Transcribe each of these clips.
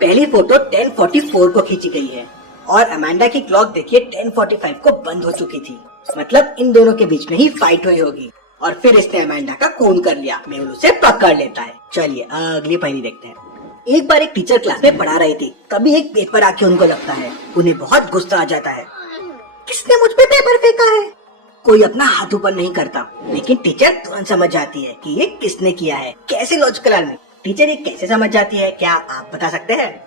पहली फोटो 10:44 को खींची गई है और अमांडा की क्लॉक देखिए 10:45 को बंद हो चुकी थी। मतलब इन दोनों के बीच में ही फाइट हुई होगी और फिर इसने अमांडा का खून कर लिया। मेहुल उसे पकड़ लेता है। चलिए अगली पहेली देखते हैं। एक बार एक टीचर क्लास में पढ़ा रही थी, तभी एक पेपर आके उनको लगता है। उन्हें बहुत गुस्सा आ जाता है। किसने मुझ पे पेपर फेंका है? कोई अपना हाथ ऊपर नहीं करता, लेकिन टीचर तुरंत समझ जाती है कि ये किसने किया है। कैसे लॉजिकल आदमी? टीचर ये कैसे समझ जाती है, क्या आप बता सकते हैं?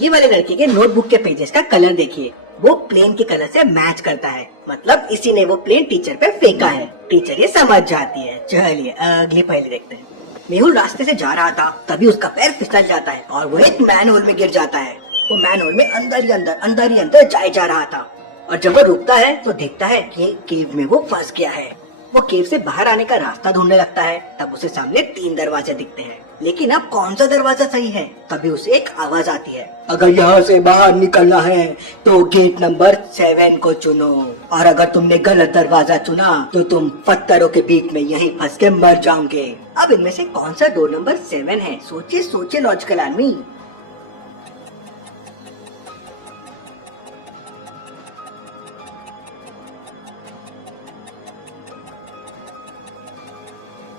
ये वाले लड़के के नोटबुक के पेजेस का कलर देखिए, वो प्लेन के कलर से मैच करता है। मतलब इसी ने वो प्लेन टीचर पे फेंका है। टीचर ये समझ जाती है। चलिए अगली पहेली देखते हैं। मेहुल रास्ते से जा रहा था, तभी उसका पैर फिसल जाता है और वो एक मैन होल में गिर जाता है। वो मैन होल में अंदर ही अंदर जाए जा रहा था और जब वो रुकता है तो देखता है कि केव में वो फंस गया है। वो केव से बाहर आने का रास्ता ढूंढने लगता है। तब उसे सामने 3 दरवाजे दिखते हैं, लेकिन अब कौन सा दरवाजा सही है? तभी उसे एक आवाज आती है, अगर यहाँ से बाहर निकलना है तो गेट नंबर 7 को चुनो, और अगर तुमने गलत दरवाजा चुना तो तुम पत्थरों के बीच में यहीं फंस के मर जाओगे। अब इनमें से कौन सा डोर नंबर 7 है? सोचिए सोचिए लॉजिकल आदमी।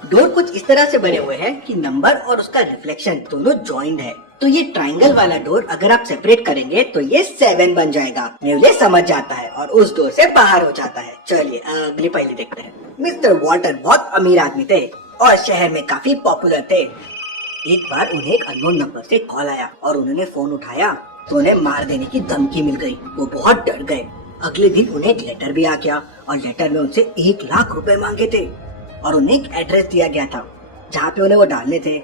डोर कुछ इस तरह से बने हुए हैं कि नंबर और उसका रिफ्लेक्शन दोनों जॉइंड है। तो ये ट्रायंगल वाला डोर अगर आप सेपरेट करेंगे तो ये 7 बन जाएगा। मेहुल समझ जाता है और उस डोर से बाहर हो जाता है। चलिए अगली पहेली देखते हैं। मिस्टर वॉल्टर बहुत अमीर आदमी थे और शहर में काफी पॉपुलर थे। एक बार उन्हें एक अननोन नंबर से कॉल आया और उन्होंने फोन उठाया तो उन्हें मार देने की धमकी मिल गई। वो बहुत डर गए। अगले दिन उन्हें एक लेटर भी आ गया और लेटर में उनसे 1 लाख रुपए मांगे थे और उन्हें एक एड्रेस दिया गया था जहाँ पे उन्हें वो डालने थे,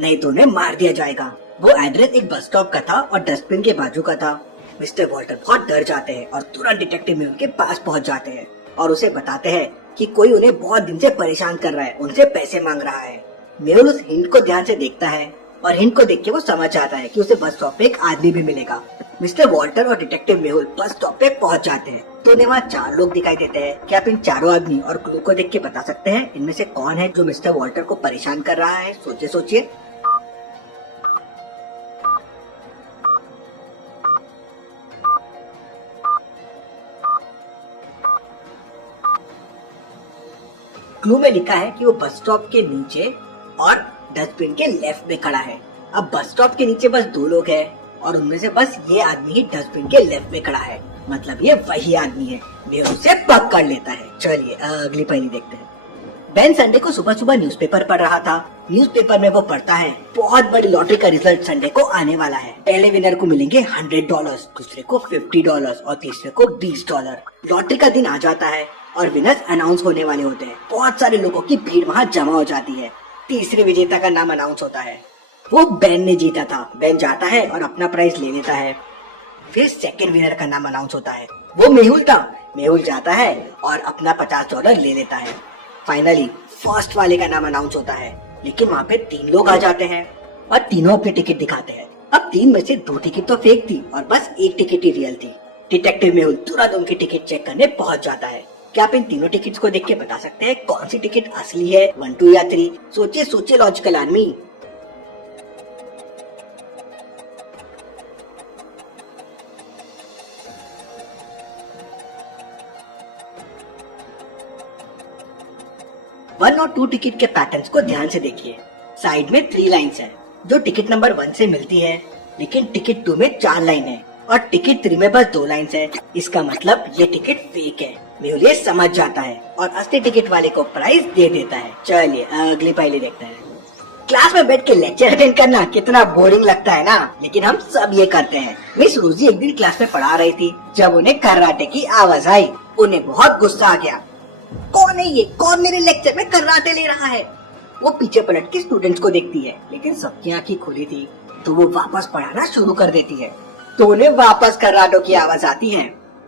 नहीं तो उन्हें मार दिया जाएगा। वो एड्रेस एक बस स्टॉप का था और डस्टबिन के बाजू का था। मिस्टर वॉल्टर बहुत डर जाते हैं और तुरंत डिटेक्टिव मेहुल के पास पहुँच जाते हैं और उसे बताते हैं कि कोई उन्हें बहुत दिन से परेशान कर रहा है, उनसे पैसे मांग रहा है। मेहुल उस हिंट को ध्यान से देखता है और हिंट को देख के वो समझ आता है कि उसे बस स्टॉप पे एक आदमी भी मिलेगा। मिस्टर वॉल्टर और डिटेक्टिव मेहुल बस स्टॉप पे पहुंच जाते हैं तो उन्हें वहाँ 4 लोग दिखाई देते हैं। क्या आप इन चारों आदमी और क्लू को देख के बता सकते हैं इनमें से कौन है जो मिस्टर वॉल्टर को परेशान कर रहा है? सोचिए सोचिए। क्लू में लिखा है कि वो बस स्टॉप के नीचे और डस्टबिन के लेफ्ट में खड़ा है। अब बस स्टॉप के नीचे बस 2 लोग हैं और उनमें से बस ये आदमी ही डस्टबिन के लेफ्ट में खड़ा है। मतलब ये वही आदमी है। मेहुल उसे पकड़ लेता है। चलिए अगली पहेली देखते हैं। बेन संडे को सुबह सुबह न्यूज़पेपर पढ़ रहा था। न्यूज़पेपर में वो पढ़ता है बहुत बड़ी लॉटरी का रिजल्ट संडे को आने वाला है। पहले विनर को मिलेंगे $100, दूसरे को $50 और तीसरे को $20। लॉटरी का दिन आ जाता है और विनर्स अनाउंस होने वाले होते हैं। बहुत सारे लोगों की भीड़ वहाँ जमा हो जाती है। तीसरे विजेता का नाम अनाउंस होता है। वो बेन ने जीता था। बेन जाता है और अपना प्राइज ले लेता है। फिर सेकंड विनर का नाम अनाउंस होता है। वो मेहुल था। मेहुल जाता है और अपना $50 ले लेता है। फाइनली फर्स्ट वाले का नाम अनाउंस होता है, लेकिन वहाँ पे 3 लोग आ जाते हैं और तीनों अपनी टिकट दिखाते हैं। अब 3 में से 2 टिकट तो फेक थी और बस 1 टिकट ही रियल थी। डिटेक्टिव मेहुल तुरंत उनकी टिकट चेक करने पहुंच जाता है। क्या आप इन तीनों टिकट्स को देख के बता सकते हैं कौन सी टिकट असली है, 1, 2 या 3? सोचिए सोचिए लॉजिकल आदमी। वन और 2 टिकट के पैटर्न्स को ध्यान से देखिए। साइड में 3 लाइन्स है जो टिकट नंबर 1 से मिलती है, लेकिन टिकट 2 में 4 लाइन है और टिकट 3 में बस 2 लाइन्स है। इसका मतलब ये टिकट फेक है। मेहुल ये समझ जाता है और असली टिकट वाले को प्राइज दे देता है। चलिए अगली पहेली देखते हैं। क्लास में बैठ के लेक्चर अटेंड करना कितना बोरिंग लगता है ना, लेकिन हम सब ये करते हैं। मिस रोजी एक दिन क्लास में पढ़ा रही थी। जब उन्हें कराटे की आवाज आई, उन्हें बहुत गुस्सा आ गया। कौन है ये? कौन मेरे लेक्चर में कराटे ले रहा है? वो पीछे पलट के स्टूडेंट्स को देखती है, लेकिन सबकी आंखें खुली थी तो वो वापस पढ़ाना शुरू कर देती है। तो उन्हें वापस कराटों की आवाज आती है।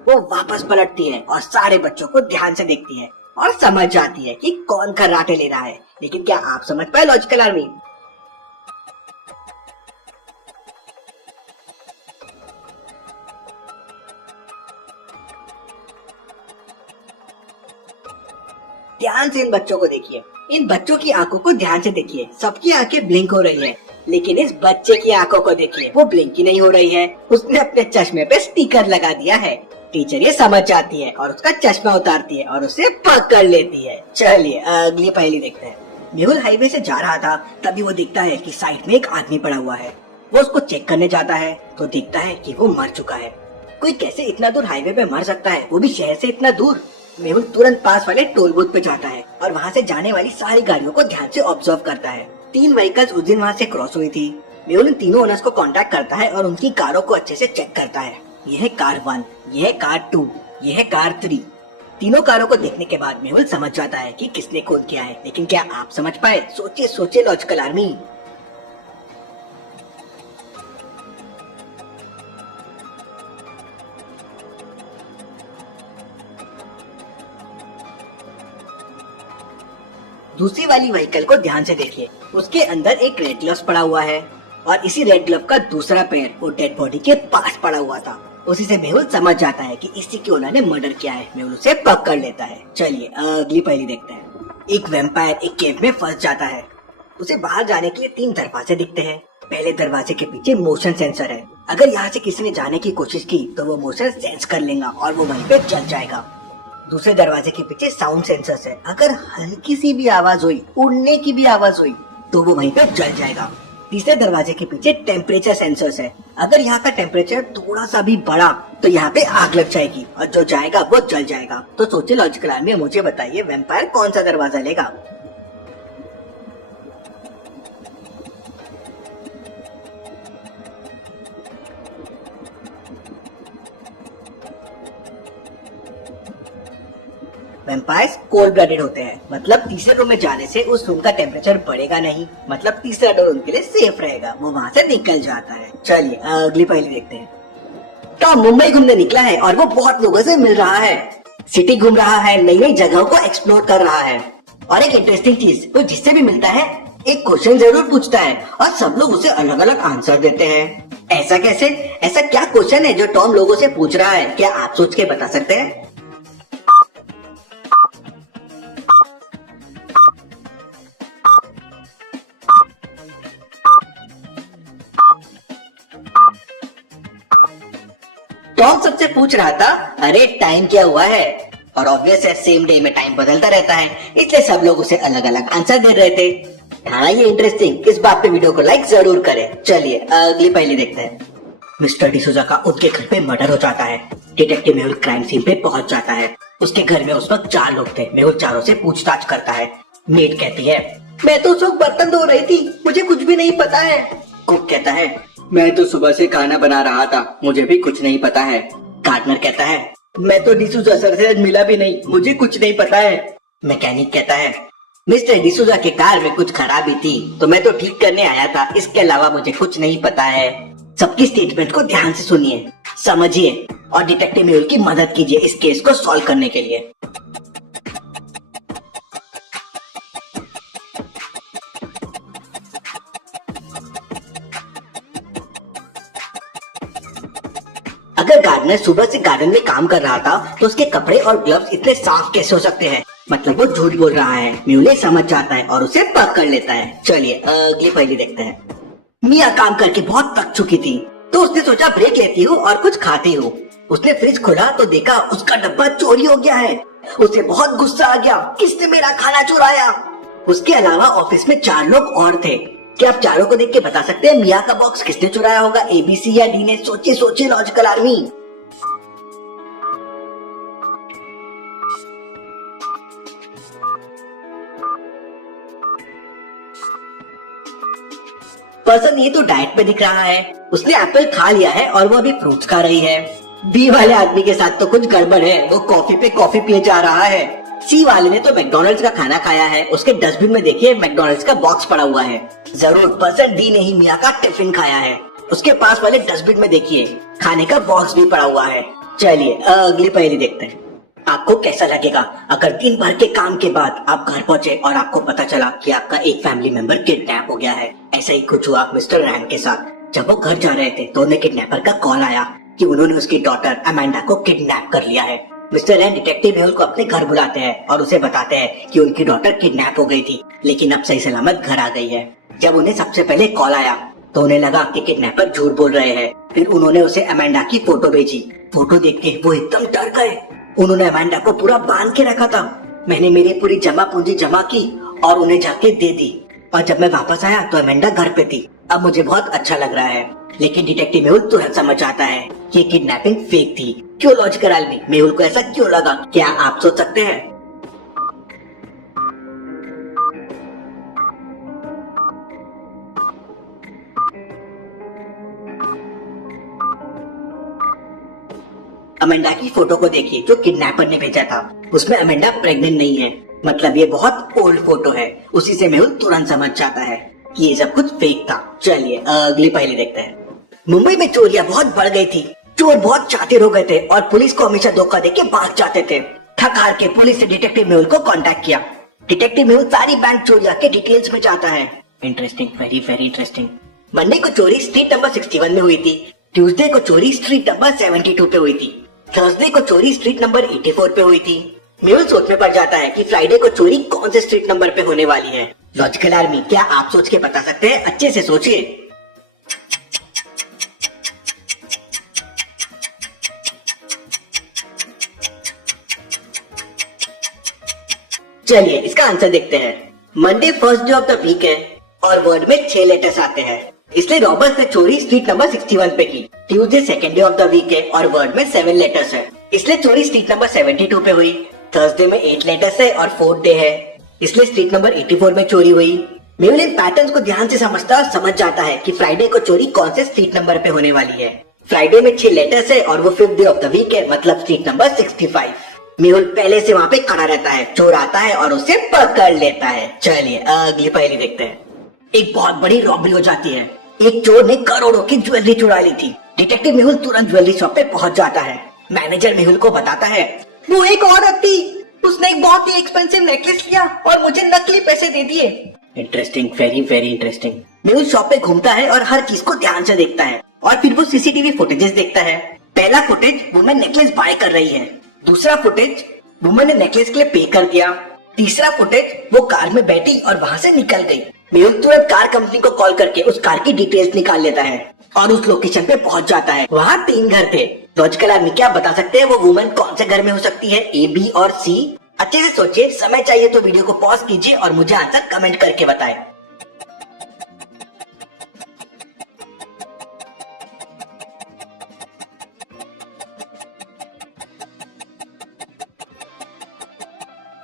वो वापस पलटती है और सारे बच्चों को ध्यान से देखती है और समझ जाती है कि कौन कराटे ले रहा है। लेकिन क्या आप समझ पाए लॉजिकल आर्मी? ध्यान से इन बच्चों को देखिए, इन बच्चों की आंखों को ध्यान से देखिए, सबकी आंखें ब्लिंक हो रही है, लेकिन इस बच्चे की आंखों को देखिए, वो ब्लिंक ही नहीं हो रही है। उसने अपने चश्मे पे स्टिकर लगा दिया है। टीचर ये समझ जाती है और उसका चश्मा उतारती है और उसे पकड़ लेती है। चलिए अगली पहेली देखते हैं। मेहुल हाईवे से जा रहा था, तभी वो देखता है कि साइड में एक आदमी पड़ा हुआ है। वो उसको चेक करने जाता है तो देखता है कि वो मर चुका है। कोई कैसे इतना दूर हाईवे पे मर सकता है, वो भी शहर से इतना दूर। मेहुल तुरंत पास वाले टोल बूथ पे जाता है और वहाँ से जाने वाली सारी गाड़ियों को ध्यान से ऑब्जर्व करता है। 3 व्हीकल्स उस दिन वहाँ से क्रॉस हुई थी। मेहुल इन तीनों ओनर्स को कांटेक्ट करता है और उनकी कारों को अच्छे से चेक करता है। यह है कार 1, यह है कार 2, यह है कार 3। तीनों कारों को देखने के बाद मेहुल समझ जाता है कि किसने खून किया है, लेकिन क्या आप समझ पाए? सोचिए सोचिए लॉजिकल आर्मी। दूसरी वाली व्हीकल को ध्यान से देखिए, उसके अंदर एक रेड ग्लव्स पड़ा हुआ है और इसी रेड ग्लव का दूसरा पैर वो डेड बॉडी के पास पड़ा हुआ था। उसी से मेहुल समझ जाता है कि इसी के ओनर ने मर्डर किया है। मेहुल उसे पकड़ लेता है। चलिए अगली पहेली देखते हैं। एक वैम्पायर एक केव में फंस जाता है। उसे बाहर जाने के लिए 3 दरवाजे दिखते हैं। पहले दरवाजे के पीछे मोशन सेंसर है। अगर यहाँ से किसी ने जाने की कोशिश की तो वो मोशन सेंस कर लेगा और वो वहीं पे चल जाएगा। दूसरे दरवाजे के पीछे साउंड सेंसर्स है। अगर हल्की सी भी आवाज हुई, उड़ने की भी आवाज हुई, तो वो वहीं पे जल जाएगा। तीसरे दरवाजे के पीछे टेम्परेचर सेंसर्स है। अगर यहाँ का टेम्परेचर थोड़ा सा भी बढ़ा तो यहाँ पे आग लग जाएगी और जो जाएगा वो जल जाएगा। तो सोचिए लॉजिकल आर्मी, मुझे बताइए वैम्पायर कौन सा दरवाजा लेगा? वैम्पायर्स कोल्ड ब्लडेड होते हैं, मतलब तीसरे रूम में जाने से उस रूम का टेम्परेचर बढ़ेगा नहीं, मतलब तीसरा डोर उनके लिए सेफ रहेगा, वो वहाँ से निकल जाता है। चलिए अगली पहेली देखते हैं। टॉम मुंबई घूमने निकला है और वो बहुत लोगों से मिल रहा है, सिटी घूम रहा है, नई नई जगहों को एक्सप्लोर कर रहा है। और एक इंटरेस्टिंग चीज, वो जिससे भी मिलता है एक क्वेश्चन जरूर पूछता है और सब लोग उसे अलग अलग आंसर देते हैं। ऐसा कैसे? ऐसा क्या क्वेश्चन है जो टॉम लोगों से पूछ रहा है? क्या आप सोच के बता सकते हैं? टॉम सबसे पूछ रहा था, अरे टाइम क्या हुआ है? और ऑब्वियस है सेम डे में टाइम बदलता रहता है, इसलिए सब लोग उसे अलग अलग आंसर दे रहे थे। हाँ ये इंटरेस्टिंग, इस बात पे वीडियो को लाइक जरूर करें। चलिए अगली पहेली देखते हैं। मिस्टर डिसूजा का उनके घर पे मर्डर हो जाता है। डिटेक्टिव मेहुल क्राइम सीन पे पहुंच जाता है। उसके घर में उस वक्त 4 लोग थे। मेहुल चारों से पूछताछ करता है। मेड कहती है, मैं तो उस वक्त बर्तन धो रही थी, मुझे कुछ भी नहीं पता है। कुक कहता है, मैं तो सुबह से खाना बना रहा था, मुझे भी कुछ नहीं पता है। गार्डनर कहता है, मैं तो डिसूजा सर से आज मिला भी नहीं, मुझे कुछ नहीं पता है। मैकेनिक कहता है, मिस्टर डिसूजा के कार में कुछ खराबी थी तो मैं तो ठीक करने आया था, इसके अलावा मुझे कुछ नहीं पता है। सबकी स्टेटमेंट को ध्यान से सुनिए, समझिए और डिटेक्टिव मेहुल की मदद कीजिए इस केस को सॉल्व करने के लिए। अगर गार्डनर सुबह से गार्डन में काम कर रहा था तो उसके कपड़े और ग्लव्स इतने साफ कैसे हो सकते हैं? मतलब वो झूठ बोल रहा है। मेहुल समझ जाता है और उसे पकड़ लेता है। चलिए अगली पहेली देखते हैं। मिया काम करके बहुत थक चुकी थी तो उसने सोचा ब्रेक लेती हूँ और कुछ खाती हूँ। उसने फ्रिज खोला तो देखा उसका डब्बा चोरी हो गया है। उसे बहुत गुस्सा आ गया, किसने मेरा खाना चुराया? उसके अलावा ऑफिस में 4 लोग और थे। क्या आप चारों को देख के बता सकते हैं मिया का बॉक्स किसने चुराया होगा? ABC या D ने? सोचिए सोचिए लॉजिकल आर्मी। पर्सन ये तो डाइट पे दिख रहा है, उसने एप्पल खा लिया है और वो अभी फ्रूट्स खा रही है। बी वाले आदमी के साथ तो कुछ गड़बड़ है, वो कॉफी पे कॉफी पिए जा रहा है। सी वाले ने तो मैकडॉनल्ड्स का खाना खाया है, उसके डस्टबिन में देखिए मैकडॉनल्ड्स का बॉक्स पड़ा हुआ है। जरूर पर्सन डी ने ही मिया का टिफिन खाया है, उसके पास वाले डस्टबिन में देखिए खाने का बॉक्स भी पड़ा हुआ है। चलिए अगली पहेली देखते हैं। आपको कैसा लगेगा अगर दिन भर के काम के बाद आप घर पहुंचे और आपको पता चला कि आपका एक फैमिली मेंबर किडनैप हो गया है? ऐसा ही कुछ हुआ मिस्टर रैन के साथ। जब वो घर जा रहे थे तो उन्हें किडनैपर का कॉल आया कि उन्होंने उसकी डॉटर अमेंडा को किडनैप कर लिया है। मिस्टर एन डिटेक्टिव मेहुल को अपने घर बुलाते हैं और उसे बताते हैं कि उनकी डॉटर किडनैप हो गई थी, लेकिन अब सही सलामत घर आ गई है। जब उन्हें सबसे पहले कॉल आया तो उन्हें लगा कि किडनैपर झूठ बोल रहे हैं। फिर उन्होंने उसे अमेंडा की फोटो भेजी। फोटो देख के वो एकदम डर गए। उन्होंने अमेंडा को पूरा बांध के रखा था। मैंने मेरी पूरी जमा पूंजी जमा की और उन्हें जाके दे दी, और जब मैं वापस आया तो अमेंडा घर पे थी। अब मुझे बहुत अच्छा लग रहा है। लेकिन डिटेक्टिव मेहुल तुरंत समझ आता है कि किडनैपिंग फेक थी। क्यों लॉजिकल आदमी, मेहुल को ऐसा क्यों लगा? क्या आप सोच सकते हैं? अमेंडा की फोटो को देखिए जो किडनैपर ने भेजा था। उसमें अमेंडा प्रेग्नेंट नहीं है, मतलब ये बहुत ओल्ड फोटो है। उसी से मेहुल तुरंत समझ जाता है कि ये सब कुछ फेक था। चलिए अगली पहेली देखते हैं। मुंबई में चोरियां बहुत बढ़ गई थी। चोर बहुत चातिर हो गए थे और पुलिस को हमेशा धोखा देके भाग जाते थे। थक हार के पुलिस ने डिटेक्टिव मेहुल को कांटेक्ट किया। डिटेक्टिव मेहुल सारी बैंक चोरियां के डिटेल्स में जाता है। Interesting, very very interesting. Monday को चोरी स्ट्रीट नंबर 61 में हुई थी। ट्यूसडे को चोरी स्ट्रीट नंबर 72 पे हुई थी। थर्सडे को चोरी स्ट्रीट नंबर 84 पे हुई थी। मेहुल सोच में पड़ जाता है कि फ्राइडे को चोरी कौन से स्ट्रीट नंबर पे होने वाली है। लॉजिकल आर्मी, क्या आप सोच के बता सकते हैं? अच्छे से सोचिए। चलिए इसका आंसर देखते हैं। Monday first day of the week है और वर्ड में 6 लेटर्स आते हैं, इसलिए रॉबर्ट्स ने चोरी स्ट्रीट नंबर 61 पे की। Tuesday second day of the week है और वर्ड में 7 लेटर्स है, इसलिए चोरी स्ट्रीट नंबर 72 पे हुई। थर्सडे में 8 लेटर्स है और फोर्थ डे है, इसलिए स्ट्रीट नंबर 84 में चोरी हुई। मेहुल इन पैटर्न्स को ध्यान से समझता और समझ जाता है कि फ्राइडे को चोरी कौन से स्ट्रीट नंबर पे होने वाली है। फ्राइडे में 6 लेटर्स है और वो 5th day of the week है, मतलब स्ट्रीट नंबर 65। मेहुल पहले से वहाँ पे खड़ा रहता है। चोर आता है और उसे पकड़ लेता है। चलिए अगली पहेली देखते हैं। एक बहुत बड़ी रॉबरी हो जाती है। एक चोर ने करोड़ों की ज्वेलरी चुरा ली थी। डिटेक्टिव मेहुल तुरंत ज्वेलरी शॉप पे पहुंच जाता है। मैनेजर मेहुल को बताता है वो एक औरत थी, उसने एक बहुत ही एक्सपेंसिव नेकलेस लिया और मुझे नकली पैसे दे दिए। Interesting, very very interesting. Mehul shop पे घूमता है और हर चीज को ध्यान से देखता है और फिर वो सीसीटीवी फुटेजेस देखता है। पहला फुटेज, वुमेन नेकलेस बाय कर रही है। दूसरा फुटेज, वुमेन ने नेकलेस के लिए पे कर दिया। तीसरा फुटेज, वो कार में बैठी और वहाँ से निकल गई। मेहुल तुरंत कार कंपनी को कॉल करके उस कार की डिटेल्स निकाल लेता है और उस लोकेशन पे पहुंच जाता है। वहाँ 3 घर थे। लॉजिकल आदमी, क्या बता सकते हैं वो वुमेन कौन से घर में हो सकती है? ए, बी और सी? अच्छे से सोचिए। समय चाहिए तो वीडियो को पॉज कीजिए और मुझे आंसर कमेंट करके बताएं।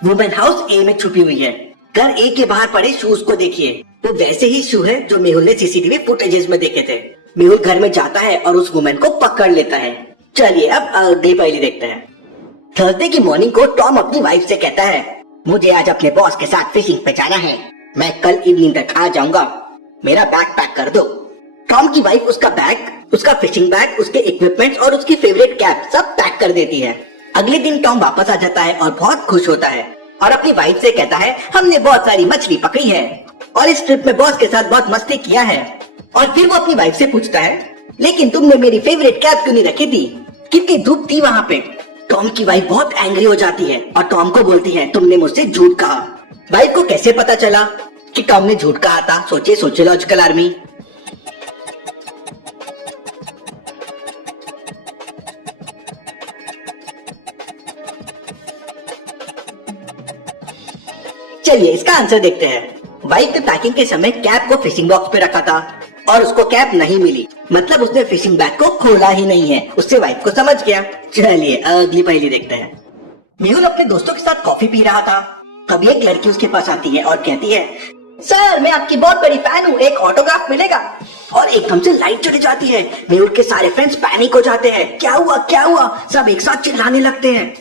वुमेन हाउस ए में छुपी हुई है। घर ए के बाहर पड़े शूज को देखिए, वो वैसे ही शू है जो मेहुल ने सीसीटीवी फुटेजेस में देखे थे। मेहुल घर में जाता है और उस वुमेन को पकड़ लेता है। चलिए अब अगली पहेली देखते हैं। थर्सडे की मॉर्निंग को टॉम अपनी वाइफ से कहता है मुझे आज अपने बॉस के साथ फिशिंग पे जाना है, मैं कल इवनिंग तक आ जाऊंगा, मेरा बैग पैक कर दो। टॉम की वाइफ उसका बैग, उसका फिशिंग बैग, उसके इक्विपमेंट्स और उसकी फेवरेट कैप सब पैक कर देती है। अगले दिन टॉम वापस आ जाता है और बहुत खुश होता है और अपनी वाइफ से कहता है हमने बहुत सारी मछली पकड़ी है और इस ट्रिप में बॉस के साथ बहुत मस्ती किया है। और फिर वो अपनी वाइफ से पूछता है लेकिन तुमने मेरी फेवरेट कैप क्यों नहीं रखी थी, कितनी धूप थी वहाँ पे। टॉम की वाइफ बहुत एंग्री हो जाती है और टॉम को बोलती है तुमने मुझसे झूठ कहा। वाइफ को कैसे पता चला कि टॉम ने झूठ कहा था? सोचिए सोचिए लॉजिकल आर्मी। चलिए इसका आंसर देखते हैं। वाइफ ने पैकिंग के समय कैप को फिशिंग बॉक्स पे रखा था और उसको कैप नहीं मिली, मतलब उसने फिशिंग बैग को खोला ही नहीं है। उससे वाइफ को समझ गया। चलिए अगली पहेली देखते हैं। मेहुल अपने दोस्तों के साथ कॉफी पी रहा था, तभी एक लड़की उसके पास आती है और कहती है सर मैं आपकी बहुत बड़ी फैन हूँ, एक ऑटोग्राफ मिलेगा। और एकदम से लाइट चढ़ जाती है। मेहुल के सारे फ्रेंड्स पैनिक हो जाते हैं। क्या हुआ क्या हुआ, सब एक साथ चिल्लाने लगते हैं।